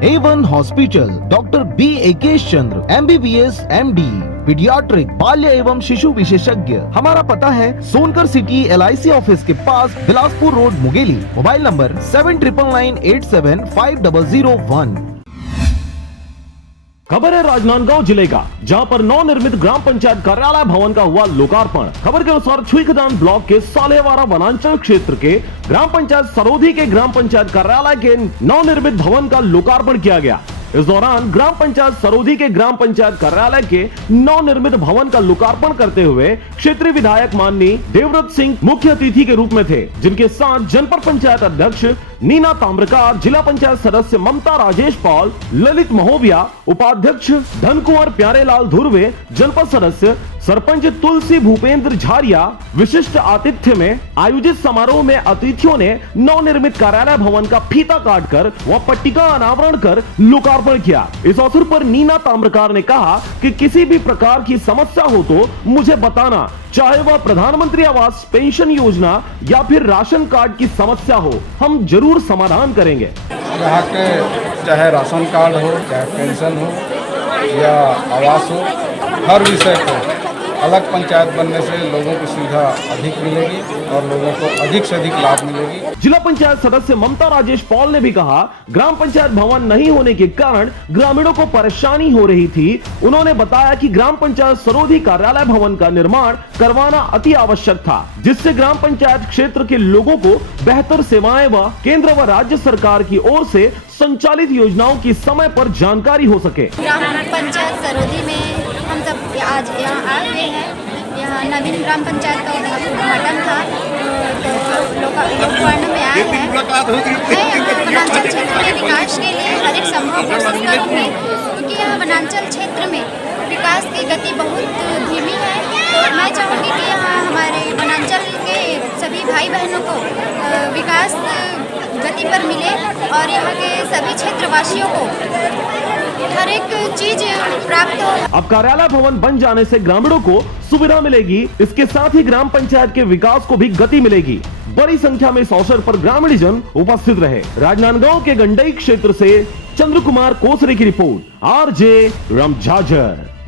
A1 hospital, doctor B एकेश चंद्र, MBBS MD, paediatric, बाल्य एवं शिशु विशेषज्ञ। हमारा पता है सोनकर सिटी LIC ऑफिस के पास, Bilaspur road, Mungeli. Mobile number 7999875001। खबर है राजनांदगांव जिले का, जहां पर नवनिर्मित ग्राम पंचायत कार्यालय भवन का हुआ लोकार्पण। खबर के अनुसार छुईखदान ब्लॉक के सालेवाड़ा वनांचल क्षेत्र के ग्राम पंचायत सरोधी के ग्राम पंचायत कार्यालय के नवनिर्मित भवन का लोकार्पण किया गया। इस दौरान ग्राम पंचायत सरोधी के ग्राम पंचायत कार्यालय के नवनिर्मित भवन का लोकार्पण करते हुए क्षेत्रीय विधायक माननीय देवव्रत सिंह मुख्य अतिथि के रूप में थे, जिनके साथ जनपद पंचायत अध्यक्ष नीना ताम्रकार, जिला पंचायत सदस्य ममता राजेश पॉल, ललित महोबिया, उपाध्यक्ष धन कुंवर प्यारेलाल धुर्वे, जनपद सदस्य सरपंच तुलसी भूपेंद्र झारिया। विशिष्ट आतिथ्य में आयोजित समारोह में अतिथियों ने नवनिर्मित कार्यालय भवन का फीता काटकर व पट्टिका अनावरण कर लोकार्पण किया। इस अवसर पर नीना ताम्रकार ने कहा कि किसी भी प्रकार की समस्या हो तो मुझे बताना, चाहे वह प्रधानमंत्री आवास पेंशन योजना या फिर राशन कार्ड की समस्या हो, हम जरूर समाधान करेंगे। यहाँ के चाहे राशन कार्ड हो, चाहे पेंशन हो या आवास हो, हर विषय को अलग पंचायत बनने से लोगों की सुविधा अधिक मिलेगी और लोगों को अधिक से अधिक लाभ मिलेगी। जिला पंचायत सदस्य ममता राजेश पॉल ने भी कहा, ग्राम पंचायत भवन नहीं होने के कारण ग्रामीणों को परेशानी हो रही थी। उन्होंने बताया कि ग्राम पंचायत सरोधी कार्यालय भवन का निर्माण करवाना अति आवश्यक था, जिससे ग्राम पंचायत क्षेत्र के लोगों को बेहतर सेवाएं व केंद्र व राज्य सरकार की ओर से संचालित योजनाओं की समय पर जानकारी हो सके। ग्राम पंचायत सरोधी में हम सब आज यहाँ आए हुए हैं। यहाँ नवीन ग्राम पंचायत का उद्घाटन था, तो लोकार्पण में आए हैं। मैं वनांचल क्षेत्र के विकास के लिए हर एक संभव कोशिश करूँगी, क्योंकि यहाँ वनांचल क्षेत्र में विकास की गति बहुत धीमी है। तो मैं चाहूँगी कि यहाँ हमारे वनांचल के सभी भाई बहनों को विकास गति पर मिले और यहाँ के सभी क्षेत्रवासियों को हर एक चीज प्राप्त हो। अब कार्यालय भवन बन जाने से ग्रामीणों को सुविधा मिलेगी, इसके साथ ही ग्राम पंचायत के विकास को भी गति मिलेगी। बड़ी संख्या में इस अवसर पर ग्रामीण जन उपस्थित रहे। राजनांदगांव के गंडई क्षेत्र से चंद्र कुमार कोसरे की रिपोर्ट, RJ रमझाझर।